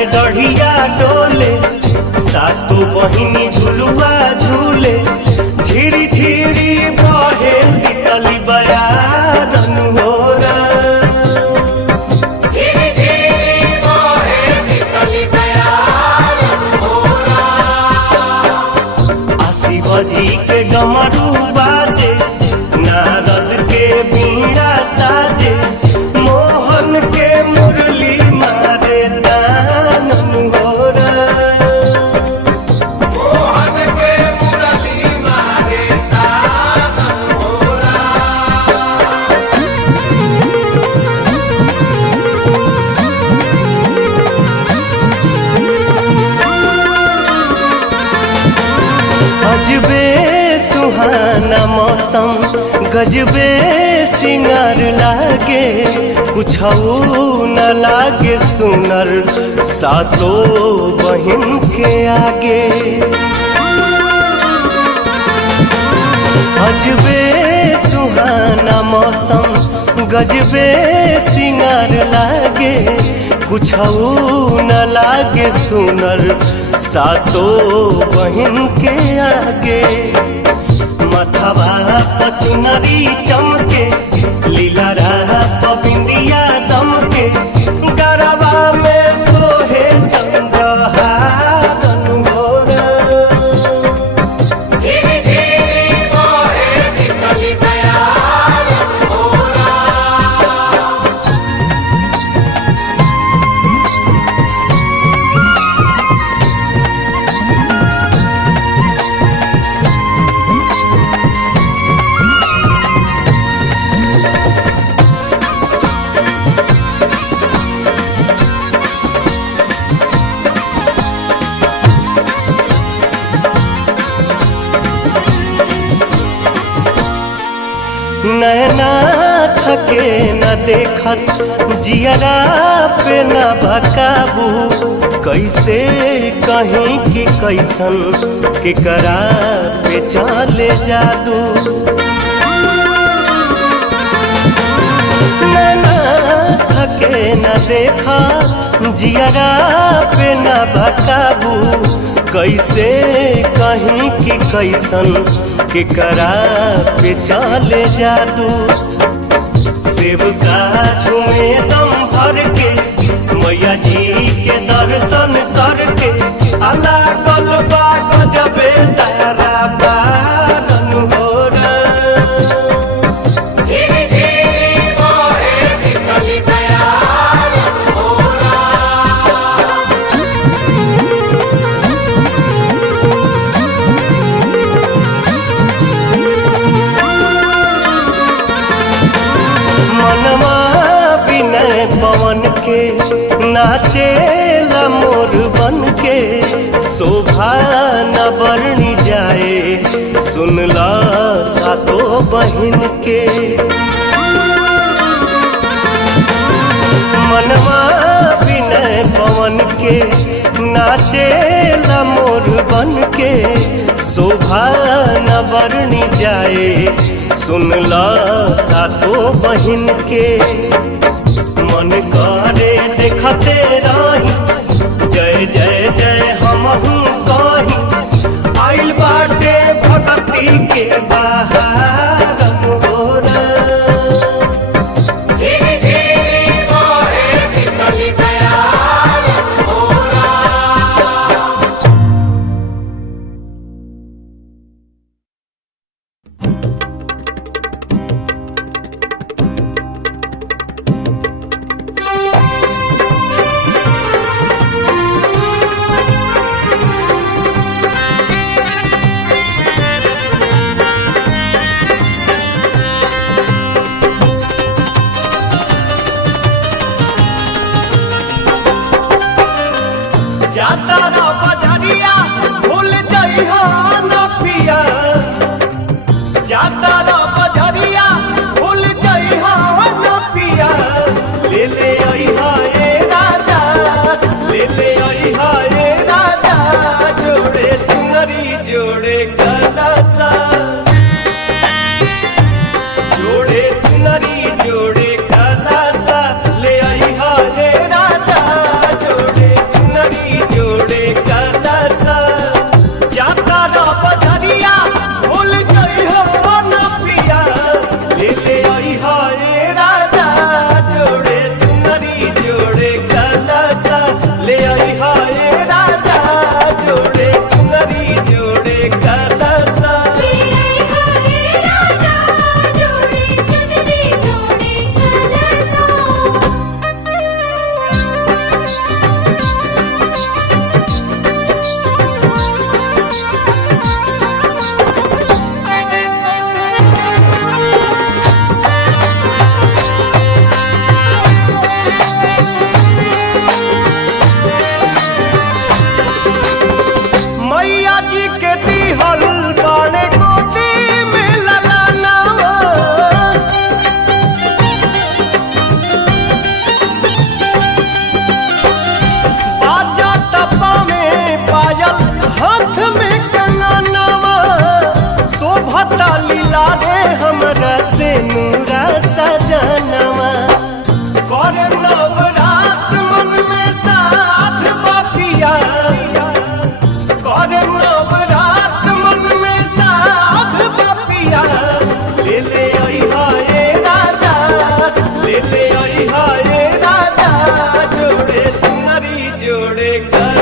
डारे डढ़िया डोले सातो बहिनी झुलुआ झूले झिरी झिरी बहे शीतली बयारन हो जी के डमरू बाजे नारद के बीड़ा साजे मोहन के मुरली मारे दानन होरा मोहन के मुरली मारे दानन होरा। अजबे सुहाना मौसम गजबे सिंगार लागे कुछऊ न लागे सुनर सातो बहिन के आगे। अजबे सुहाना मौसम गजबे सिंगार लागे कुछऊ न लागे सुनर सातो बहिन के आगे। मथवा पचुनरी चमके लीलरा पबिंदिया दमके गरबा में सोहे चंद्रहारन होरा झिरी झिरी बहे शीतली बयारन होरा। नैना थके न देखत जियरा पे न भकाबू कैसे कहीं की कैसन केकरा पे चले जादू। नैना थके न देखा जियरा पे न भकाबू कैसे कहीं की कैसन केकरा पे चले जादू। सेवका झूमे दम भर के मैया जी के दर्शन करके अला गलबा गजबे तारा बारन होरा झिरी झिरी बहे शीतली बयारन होरा। मनवा विनय पवन के नाचेला मोर बन के शोभा न बरनी जाए सुनला सातो बहिन के। मनवा विनय पवन के नाचेला मोर बन के शोभा न बरनी जाए सुनला सातो बहिन के। मन करे देखते रही जय जय जय हमहू कहीं आइल बाटे भक्ति के बहारन होरा झिरी झिरी बहे शीतली बयारन होरा। जातारा बजरिया भूल जइहा न पिया जातारा बजरिया भूल जइहा न पिया ले ले अइहा ए राजा ले ले अइहा ए राजा जोड़े चुनरी जोड़े कलसा जोड़े चुनरी जोड़े कलसा ले अइहा ए राजा जोड़े चुनरी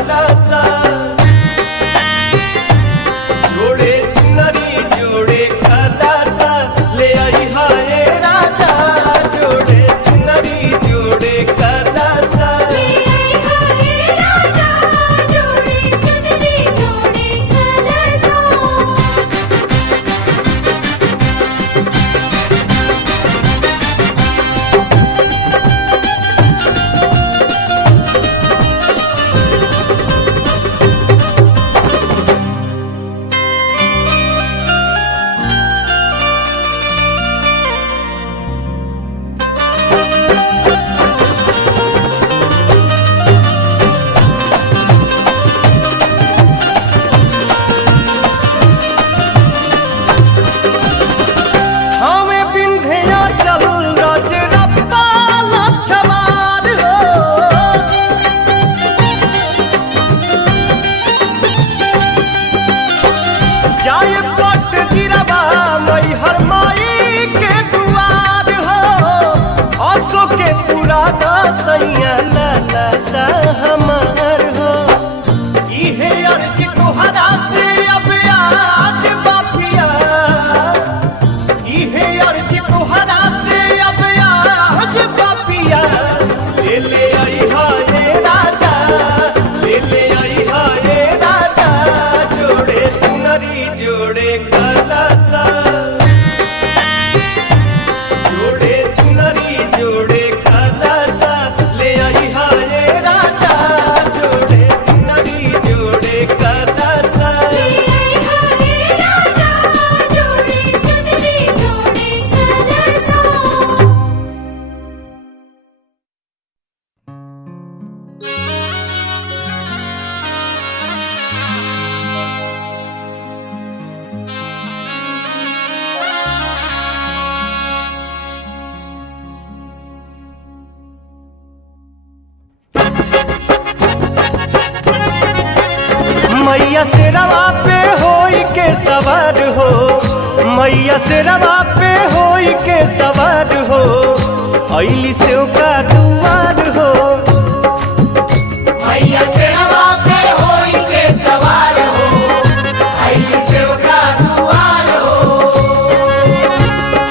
कलसा जोड़े चुनरी जोड़े कलसा ले आई हाय राजा जोड़े चुनरी जोड़े कलसा ले आई हाय राजा जोड़े चुनरी जोड़े कलसा। हमें बिंधिया चल रज रप्पा लछवार हो जाय पट जिरवा मैहर माई के दुआर हो असो के पुराना सैया लाला सा हमार हो इहे अर्ज तोहरा से अब आज बापिया इहे अर्ज तोहरा से अब आज बापिया ले आई हाय राजा ले आई हाय राजा जोड़े चुनरी जोड़े कलसा जोड़े चुनरी जोड़े कलसा ले आई हाय राजा जोड़े चुनरी जोड़े कलसा ले आई हाय राजा जोड़े चुनरी जोड़े कलसा। मैया से रवा पे होई के सवार हो मैया से रवा पे होई के सवार हो ऐली से का दुआर हो मैया सेवा पे होई के सवार हो आइली सेवका दुआर हो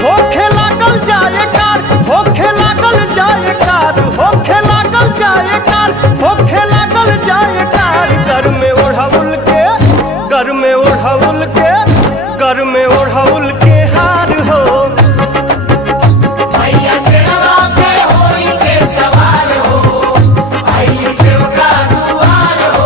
होखे लागल जाए कार होखे लागल जाए कार होखे लागल जाए कार होखे लागल जाए कार घर में ओढ़ाउल के घर में ओढ़ाउल के घर में ओढ़ाउल के हार हो मैया सेवा पे होई के सवार हो आइली सेवका दुआर हो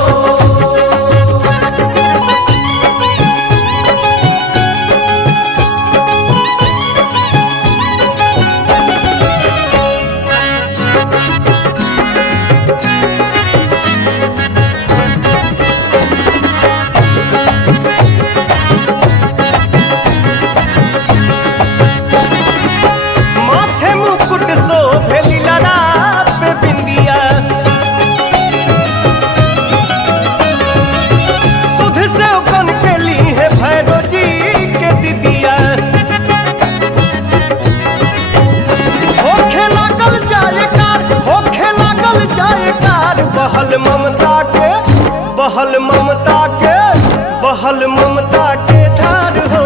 माथे मुकुट शोभे लीलरा पे बिंदिया सुध से कन के ली है भैरो जी के दिदिया होखे लागल जाए कार होखे लागल जाए कार बहल ममता के बहल ममता के बहल ममता के धार हो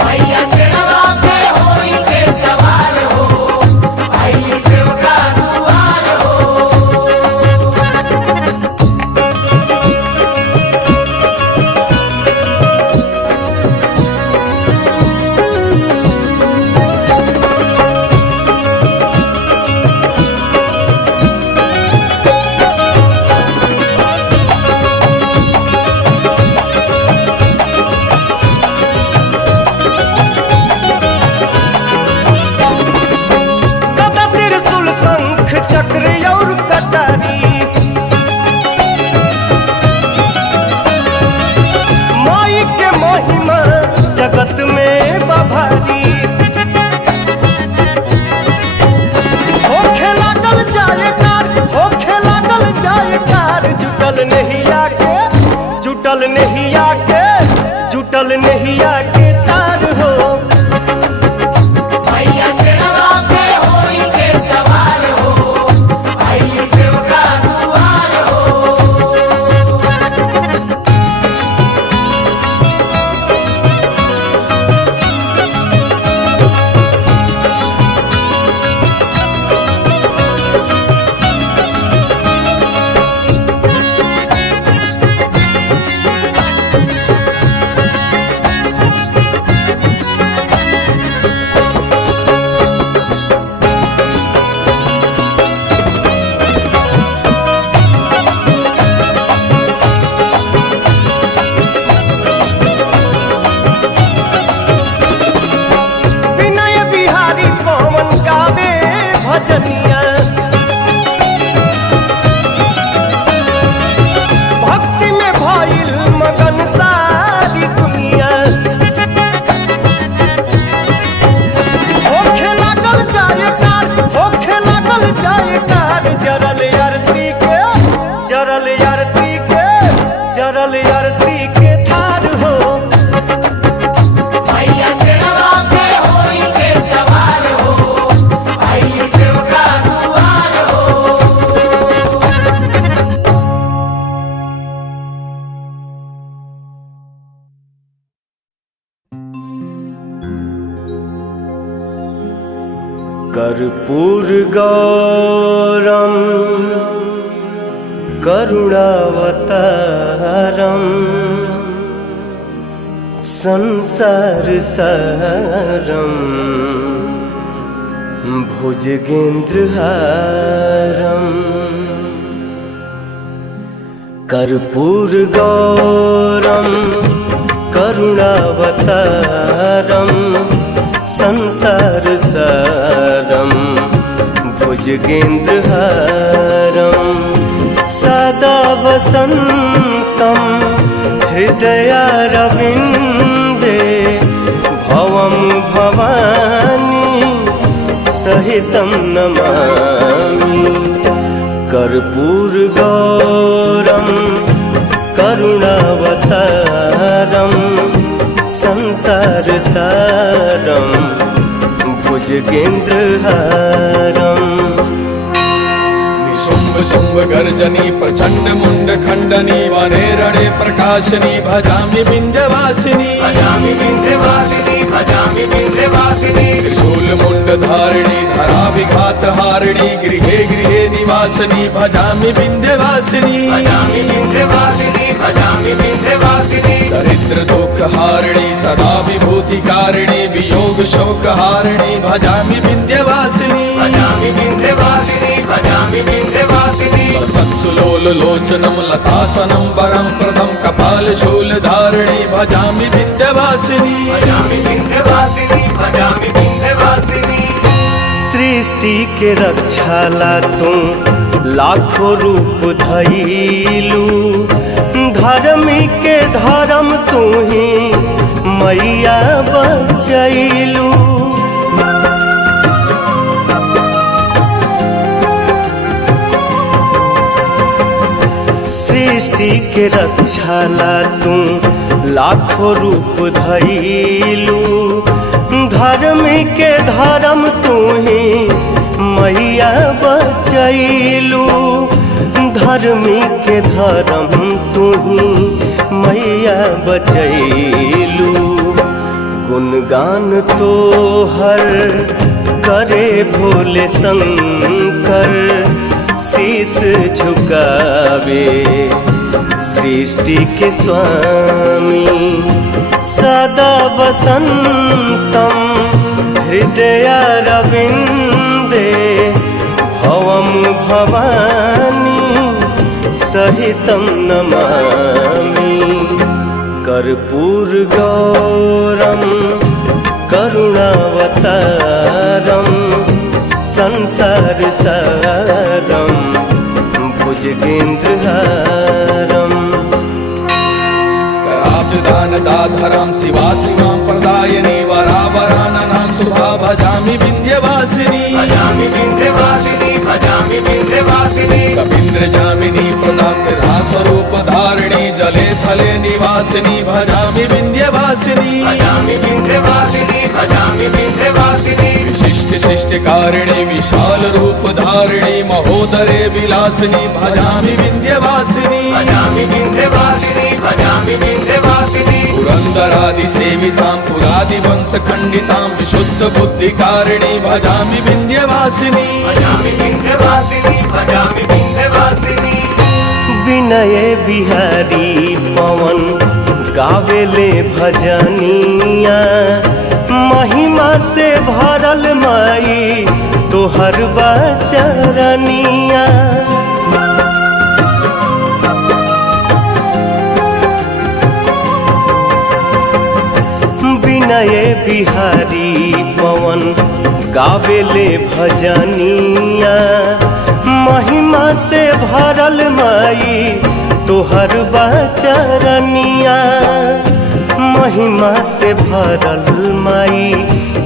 मैया सेवा पे होई के सवार हो आइली सेवका दुआर हो गदा त्रिशूल शंख चक्र और कटारी माई के महिमा जगत में बभारी होखे लागल जाए कार होखे लागल जाए कार जुटल नहिया के जुटल नहिया के जुटल नहिया के तार हो मैया सेवा पे होई के सवार हो आइली सेवका दुआर हो जरल आरती के थार हो। मैया सेवा पे होई के सवार हो, आइली सेवका दुआर हो। कर्पूर गौरम करुणावतारम संसार सारम भुजगेन्द्रहारम। कर्पूर गौरम करुणावतारम संसार सारम भुजगेन्द्रहारम। सदा वसन्तं हृदयारविन्दे भवं भवानी सहितं नमामि। कर्पूर गौरम करुणावतारम संसार सारम भुजगेन्द्रहारम। शुंभ शुंभ गर्जनी प्रचंड मुंड खंडनी वने रणे प्रकाशनी भजामि विंध्यवासिनी। भजामि विंध्यवासिनी, भजामि विंध्यवासिनी। त्रिशूल मुंड धारिणी धरा विघात हारिणी गृहे गृहे निवासिनी भजामि विंध्यवासिनी। भजामि विंध्यवासिनी, भजामि विंध्यवासिनी। दरिद्र दुख हारिणी सदा विभूति कारिणी वियोग शोक हारिणी भजामि विंध्यवासिनी। भजामि विंध्यवासिनी, भजामि विंध्यवासिनी। सत्सुलोल लोचनम लतासनम वरम प्रदम कपाल शूल धारिणी भजामि विंध्यवासिनी। भजामि विंध्यवासिनी, भजामि विंध्यवासिनी। सृष्टि के रक्षाला तू लाखों रूप धइलू। धर्मी के धर्म तू ही मैया बचैलू। सृष्टि के रक्षाला तू लाखों रूप धइलू। धर्मी के धर्म तू ही मैया बचैलू। धर्मी के धर्म तू ही मैया बचैलू। गुणगान तो हर करे भोले शंकर शीस झुकावे सृष्टि के स्वामी। सदा वसन्तं हृदयारविन्दे भवं भवानी सहितं नमामि। कर्पूर गौरम करुणावतारम संसार सारम भुजगेन्द्रहारम। कराब्जदान दाधरां शिवाशिवां प्रदायिनी वरावराननां शुभा भजामि विंध्यवासिनी। भजामि विंध्यवासिनी, भजामि विंध्यवासिनी। कपीन्द्र जामिनी प्रदां स्वरूप धारिणी जले थले निवासिनी भजामि विंध्यवासिनी। भजामि विंध्यवासिनी, भजामि विंध्यवासिनी। विशिष्ट शिष्टकारिणी विशाल रूप धारिणी महोदरे विलासिनी भजामि विंध्यवासिनी। भजामि विंध्यवासिनी, भजामि विंध्यवासिनी। पुरंदरादि सेवितां पुरादि वंश खंडितां विशुद्ध बुद्धिकारिणी भजामि विंध्यवासिनी। भजामि विंध्यवासिनी, भजामि विंध्यवासिनी। विनय बिहारी पवन गावेले भजनिया। महिमा से भरल माई तोहर बचरनिया। विनय बिहारी पवन गावेले भजनिया। महिमा से भरल माई तोहर बचरनिया। महिमा से भरल माई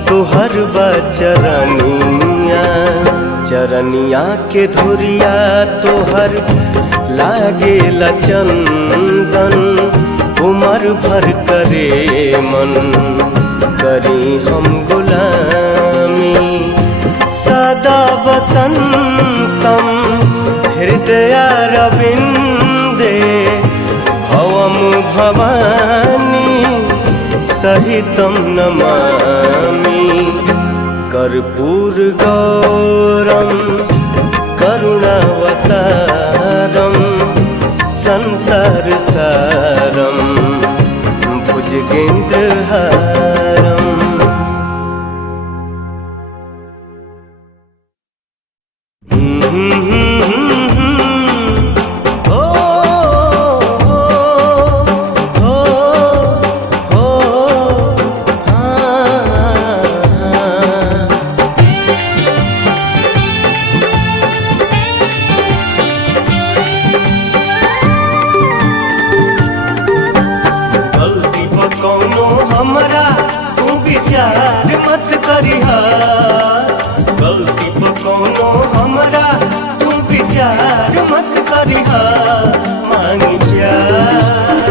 तोहर बचरनिया। चरनिया के धुरिया तोहर लागे चंदन, उमर भर करे मन करी हम गुलामी। सदा वसंतम हृदयारविंदे भवम भवानी सहितं नमामि। कर्पूर गौरम करुणावतारम संसार सारम भुजगेन्द्रहारम। हमरा तू विचार मत करिहा, गलती पर कौनो हमरा तू विचार मत करिहा। मांगी प्यार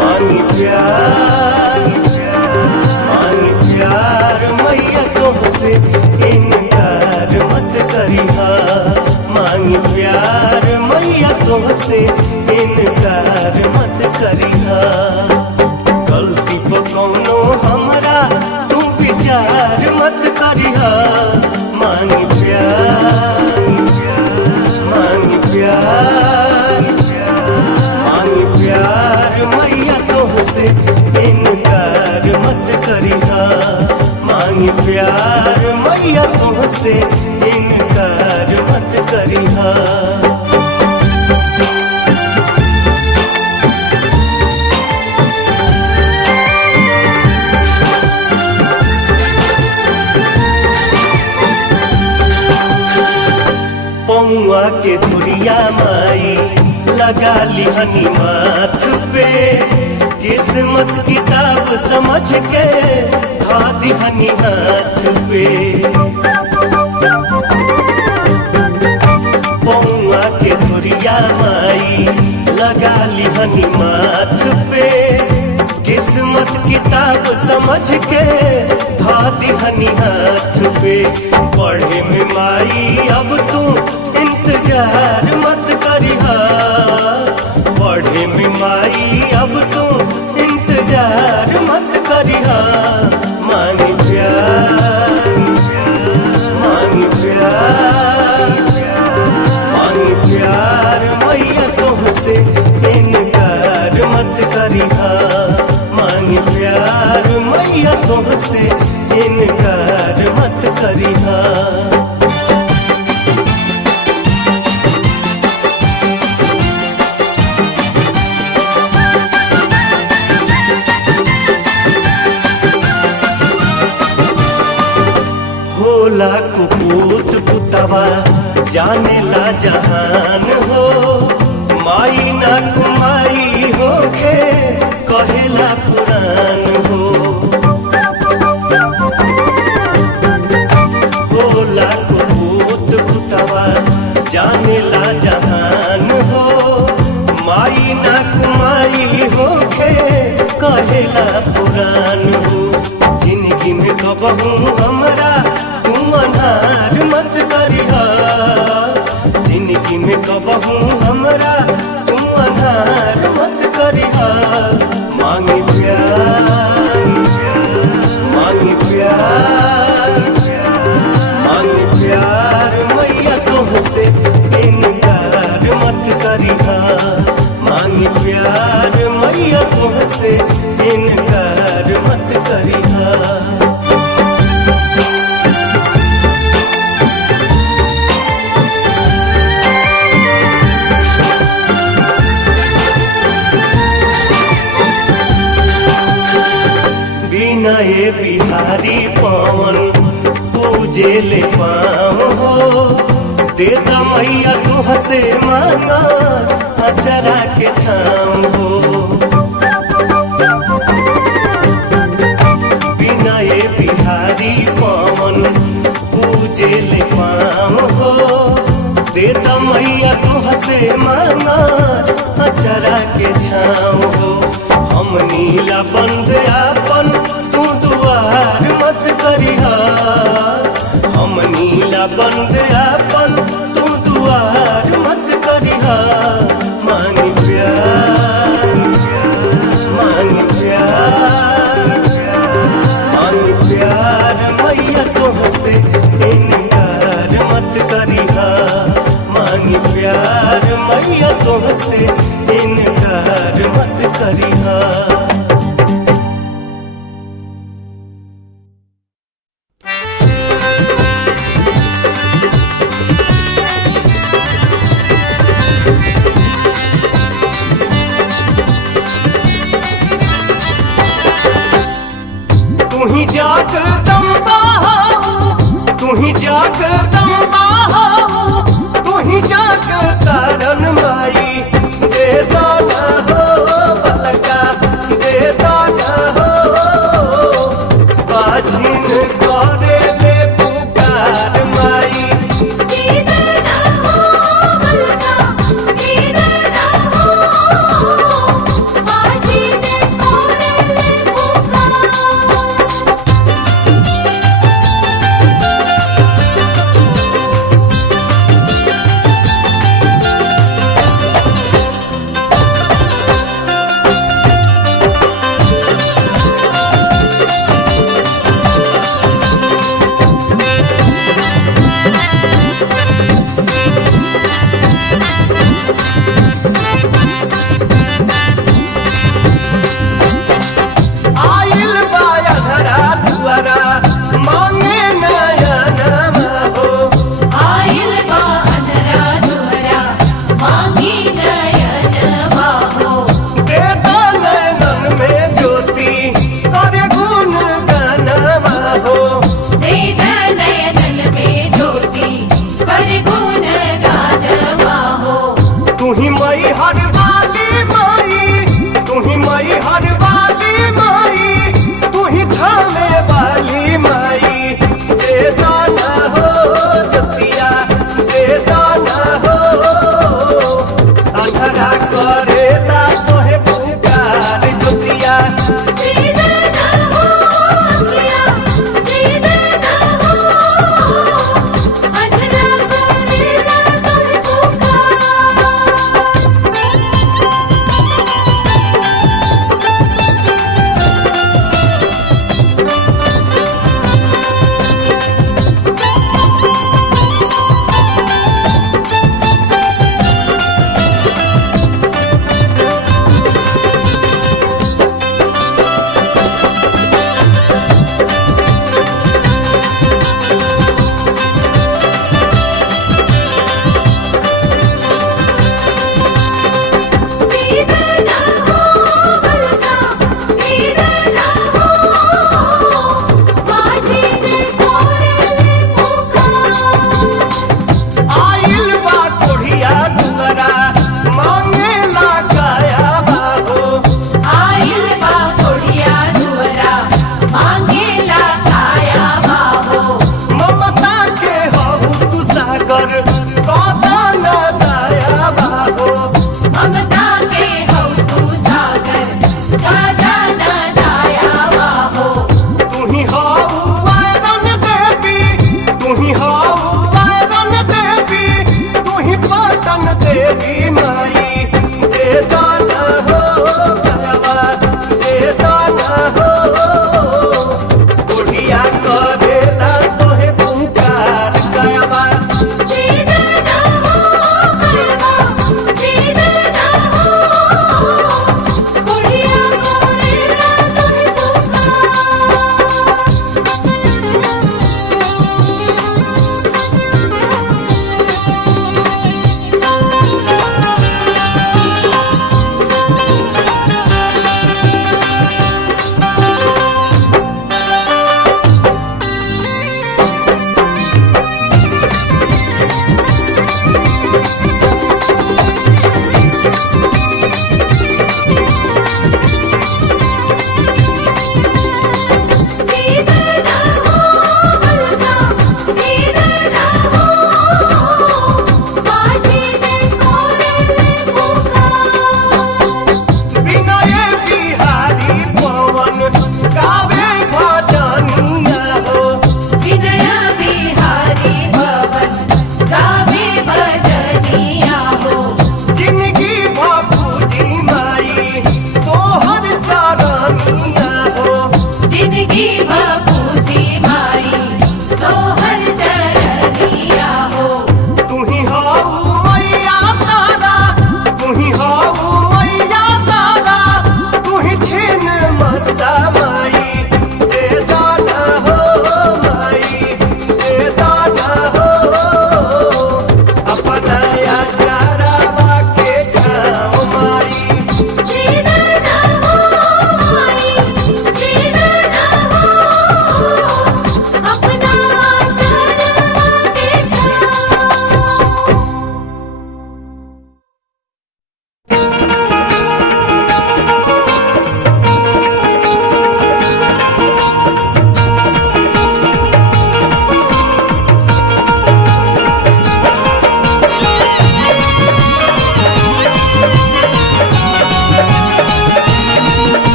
मांगी प्यार मांगी प्यार मैया तुमसे इनकार मत करिहा। मांगी प्यार मैया तुमसे इनकार मत करिहा। गलती पर कौनो हमरा तू विचार मत करिहा। मांगी प्यार मांगी प्यार मांगी प्यार मैया तुमसे इनकार मत करिहा। मांगी प्यार मैया तुमसे इनकार मत करिहा। पौआ के धुरिया माई लगा लिहनी माथ पे, किस्मत किताब समझ के धा दिहनी हाथ पे। पौआ के धुरिया माई लगा लिहनी माथ पे, किस्मत किताब समझ के धा दिहनी हाथ पे। पढ़े में माई अब तू इंतजार मत करिहा। पढ़े में माई अब तू इंतजार मत करिहा। मांगी प्यार मांगी प्यार मांगी प्यार मैया तुमसे इनकार मत करिहा। मांगी प्यार मैया तुमसे इनकार मत करिहा। होला कुपूत पुतवा जाने ला जहान हो, माई ना कुमाई होके कहेला पुरान हो। होला कुपूत पुतवा जाने ला जहान हो, माई ना कुमाई होके कहेला पुरान हो। जिंदगी में कबहू हमरा तू अनार मत करिहा। जिंदगी में कबहू हमरा तू अनार मत करिहा। मांगी प्यार मांगी प्यार मांगी प्यार मैया तुमसे इनकार मत करिहा। मांगी प्यार मैया तुमसे इनकार मत करिहा। विनय बिहारी पवन पूजे ले पाँव हो, दे द मैया तुहसे मानस अचरा के छाँव हो। विनय बिहारी पवन पूजे ले पाँव मांगा अचरा के छाँव हो। हम नीला बंद आपन तू दुआर मत करिहा, हम नीला बंद आपन तू दुआर मत करिहा। मांगी प्यार मांगी प्यार मांगी प्यार मैया तुमसे इनकार मत करिहा। मांगी प्यार मैया तुमसे इनकार मत करिहा। तू ही जगदम्बा हो, तू ही जगदम्बा हो, तू ही जगतारण माई। दे दाना हो बलका, दे दाना हो, बाझिन करे ले पुकार माई। किधर ना हो बलका, किधर ना हो, बाजी ने कोरे ले पुकार। आइल बाया धरा दुआरा मांगे नया नामा हो। आइल बा अंधरा दुहरा मांगी नयन बाहो। दे नयन में ज्योति करे गुण गाना हो। दे नयन में ज्योति कर गुण गान बाहो। तू ही मई हर वाली माई, तू ही मई हर वाली माई, तू ही थामे वाली माई। दे दाना हो जतिया, दे दाना हो, अंधरा करेला तोहे पुकार ज्योतिया। किधर ना हो किया, किधर ना हो, अंधरा कोरेला तोहे पुकार।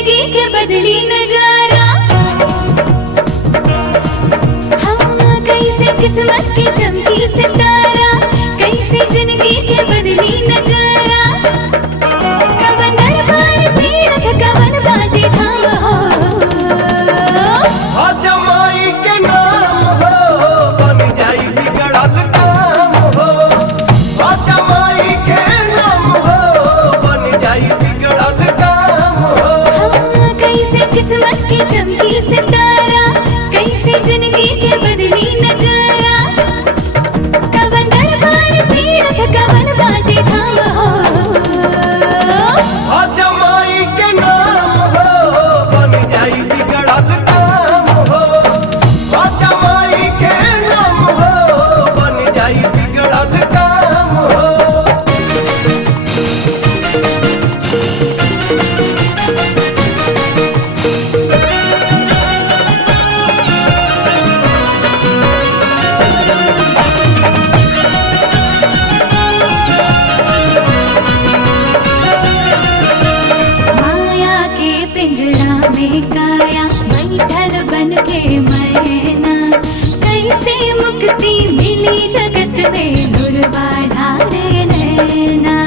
जिंदगी के बदली नजारा। हाँ, कैसे किस्मत की चमकी सितारा, कैसे जिंदगी के बदली नजारा। कवन दरबार तीरथ कवन बाटे धाम हो, हो जमाई के नाम हो बन जाई बिगड़ल काम हो। हो जमाई के नाम हो बन जाई बिगड़ल काम हो। हाँ, कैसे किस्मत की चमकी सितारा, कैसे जिंदगी के बदली नजारा। कवन दरबार तीरथ कवन बाटे धाम हो, हो जमाई के नाम हो बन जाई बिगड़ल काम हो। हो जमाई के नाम हो बन जाई बिगड़ल काम हो। माया के पिंजरा में काया बैठल बन के मैना। कैसे मुक्ति मिली जगत में दुर्बाधा रे नैना।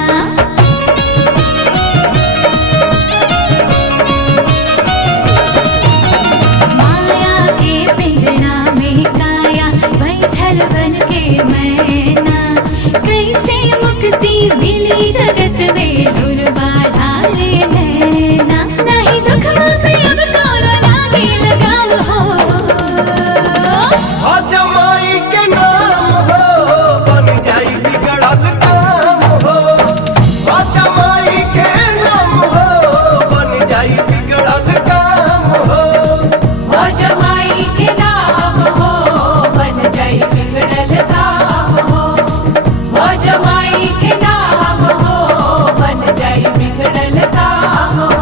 माया के पिंजरा में काया बैठल बन के मैना। कैसे मुक्ति मिली जगत में दुर्बाधा रे नैना। नहीं दुखवा पे अब तोरो लागे लगाव हो, हो जमाई के नाम हो बन जाई बिगड़ल काम हो। हो जमाई के नाम हो बन जाई बिगड़ल काम हो। हो जमाई के नाम हो बन जाई बिगड़ल काम हो। हो जमाई के नाम हो बन जाई बिगड़ल काम हो।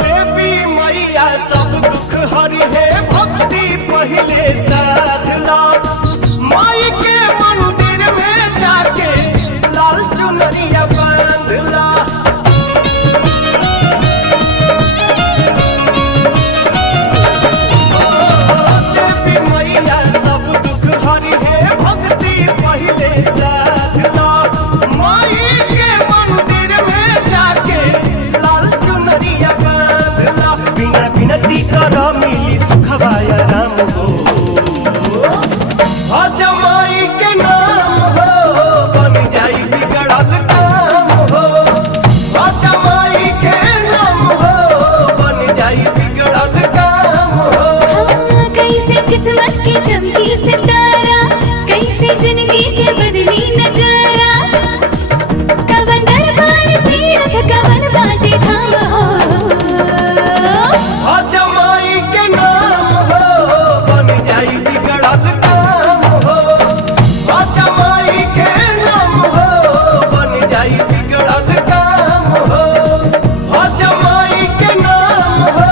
देवी मैया सब दुख हरि है भक्ति पहले साधना। माई के मंदिर में जाके लाल चुनरिया बांधला। देवी मैया सब दुख हरि है भक्ति पहले साधना। माई के मंदिर में जाके लाल चुनरिया बांधला। बिना बिनती कर मिली सुखवाया राम हो। हो जमाई के नाम हो बन जाई बिगड़ल काम हो। हो जमाई के नाम हो बन जाई बिगड़ल काम हो। हाँ, कैसे किस्मत की चमकी सितारा, कैसे जिंदगी के बदली नजारा। कवन दरबार तीरथ कवन बाटे धाम हो, हो जमाई के नाम हो बन जाई बिगड़ल काम हो। हो जमाई के नाम हो बन जाई बिगड़ल काम हो। हो जमाई के नाम हो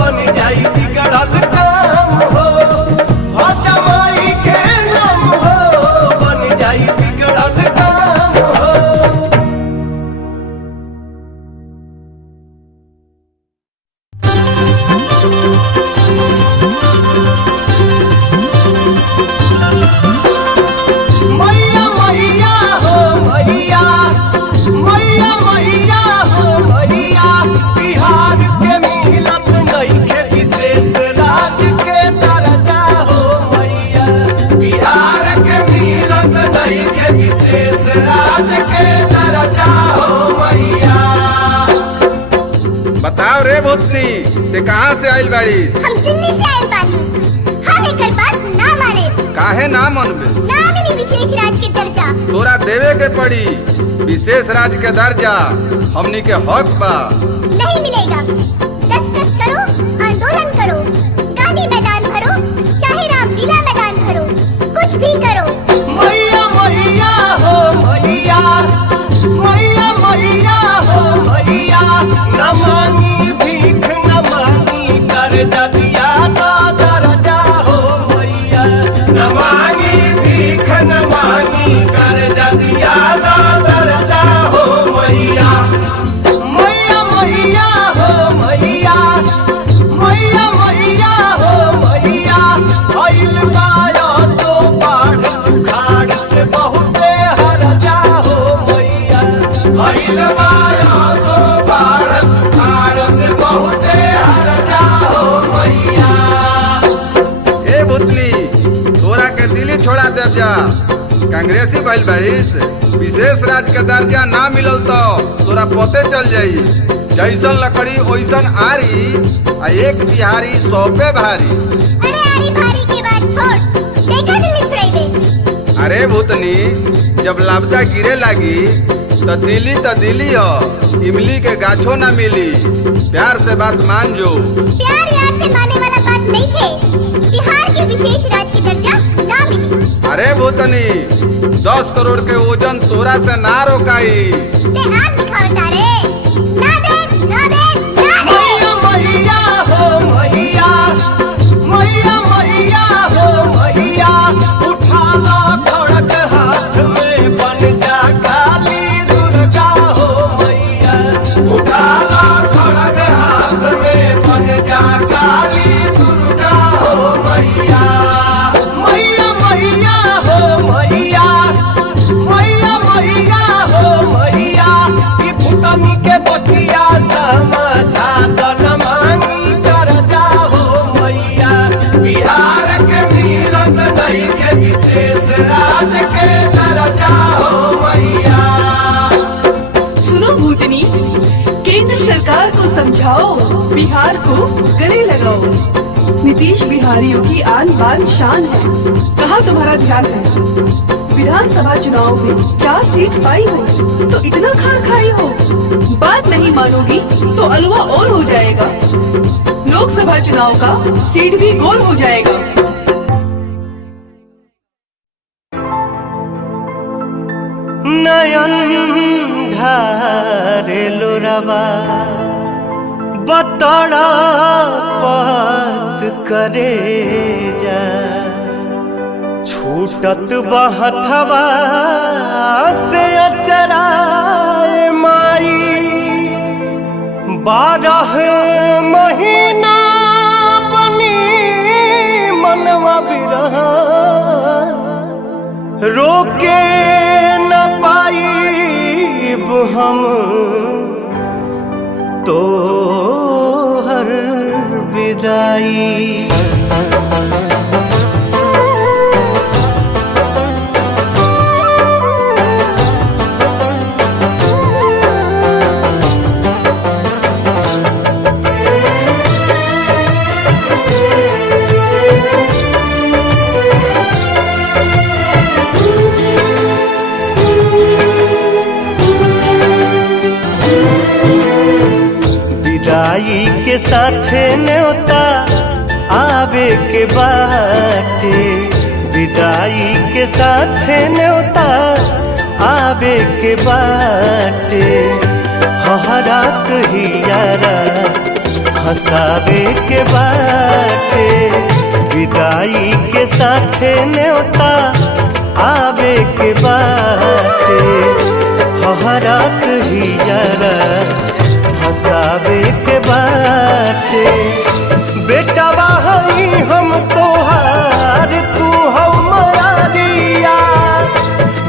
बन जाई बिगड़ल काम हो। हो जमाई के नाम हो बन जाई बिगड़ल काम हो। मैया मैया हो मैया, मैया मैया हो मैया। बिहार के मिलत नइखे विशेष राज के दर्जा हो मैया। बिहार के मिलत नइखे विशेष राज के दर्जा हो मैया। बताओ रे भूतनी, ते कहाँ से आइल बाड़ी? हम दिल्ली से आइल बानी। हम एकर बात ना माने। काहे ना मनबे? ना मिली विशेष राज के दर्जा। तोरा देवे के पड़ी विशेष राज के दर्जा। हमनी के हक बा। नहीं मिलेगा। दस्तखत करो, आंदोलन करो, गांधी मैदान भरो, चाहे रामलीला मैदान भरो, कुछ भी करो। मैया मैया हो मैया, मैया मैया हो मैया। न मांगी भीख न मांगी कर्जा दिया जा कांग्रेसी भइल बारिश। विशेष राज के दर्जा ना मिलल तो तोरा पते चल जाई। जैसन लकड़ी ओइसन आरी, आ एक बिहारी 100 पे भारी। अरे आरी भारी की बात छोड़, देखा दिल्ली छुड़ाई दे। अरे भूतनी, जब लापता गिरे लागी तो दिल्ली हो, इमली के गाछो ना मिली। प्यार से बात मान जो। प्यार यार से माने वाला बात नहीं थे। बिहार के विशेष राज की दर्जा ना मिली। अरे भूतनी, 10 करोड़ के वजन तोरा से ना रोकाई। ते हाथ दिखावता रे, ना दे ना दे ना दे। मैया मैया हो मैया, मैया मैया हो मैया, उठा लो खड़क हाथ में, बन जा काली दुर्गा हो मैया। उठा लो खड़ग हाथ में, बन जा काली दुर्गा हो मैया। मैया मैया हो मैया, मैया मैया हो मैया, ई भूतनी के बतिया समझा दन मांगी कर जा हो मैया। बिहार के मिलत नहीं के विशेष राज के दर्जा हो मैया। सुनो भूतनी, केंद्र सरकार को समझाओ, बिहार को गले लगाओ। नीतीश बिहारियों की आन बान शान है, कहाँ तुम्हारा ध्यान है? विधानसभा चुनाव में 4 सीट पाई हो तो इतना खार खाई हो। बात नहीं मानोगी तो अलवा और हो जाएगा। लोकसभा चुनाव का सीट भी गोल हो जाएगा। नयन ढारे लोरावा बतड़ा पत करे जा, छूटत बहथवा से अचराए माई। 12 महीना बनी मनवा बिरहा, रोके न पाईब हम तो हर विदाई। विदाई के साथे न्योता आवे के बाटे, विदाई के साथे न्योता आवे के बाटे। हरात हियारा हंसावे के बाटे, विदाई के साथे न्योता आवे के बाटे। हरात हियारा हंसावे के बाटे। बेटवा हई हम तोहार, तू हौ मयारिया।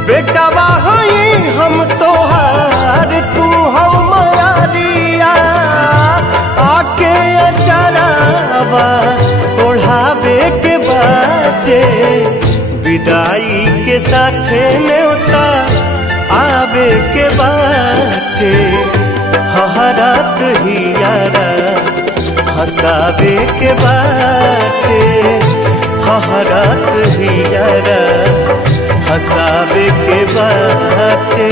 बेटवा हई हम तोहार, तू हौ मयारिया। आके अचरावा ओढ़ावे के बाटे, विदाई के साथे न्योता आवे के बाटे। हरात हियारा हंसावे के बाटे, हरात हियारा हंसावे के बाटे।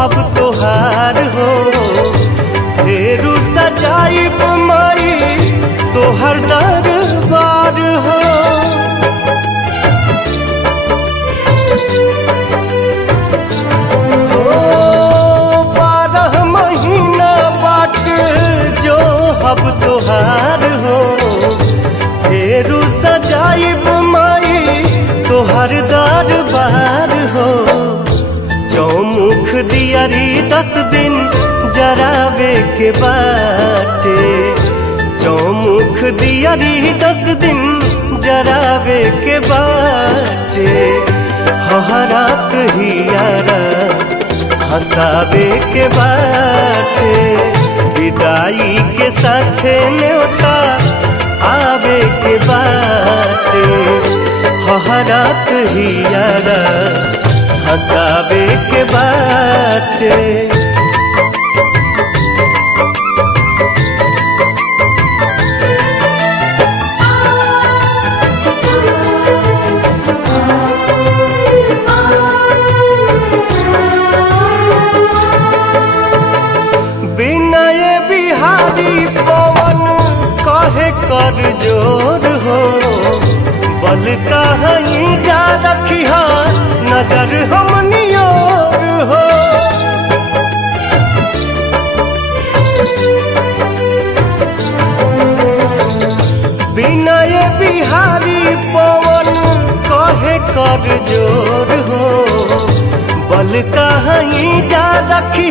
अब तोहार हो फेरू सजाइब माई तोहर दरबार हो। ओ 12 महीना बाट जो अब तोहार हो फेरू सजाइब माई तोहर दरबार दियारी 10 दिन जरावे के बाटे, चौमुख दियारी 10 दिन जरावे के बाटे, हरात हियारा हंसावे के बाटे, विदाई के साथे न्योता आवे के बाटे, हरात हियारा हंसावे के बाटे। विनय बिहारी पवन कहे कर जोर हो, बल कहीं जा रखी नजर हमनी ओर हो। विनय बिहारी पवन कहे कर जोर हो, बल कहीं जा रखी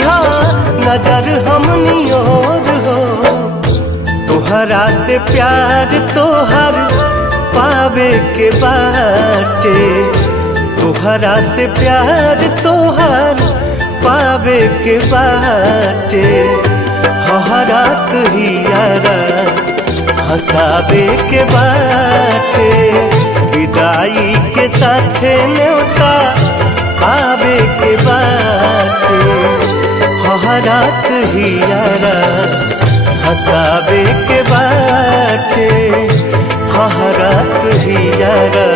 नजर हमनी ओर हो। तोहरा से प्यार तोहर पावे के बाटे, तोहरा से प्यार तोहर पावे के बाटे, हरात हियारा हंसावे के बाटे, विदाई के साथे न्योता आवे के बाटे, हरात हियारा हंसावे के बाटे, हरात हियारा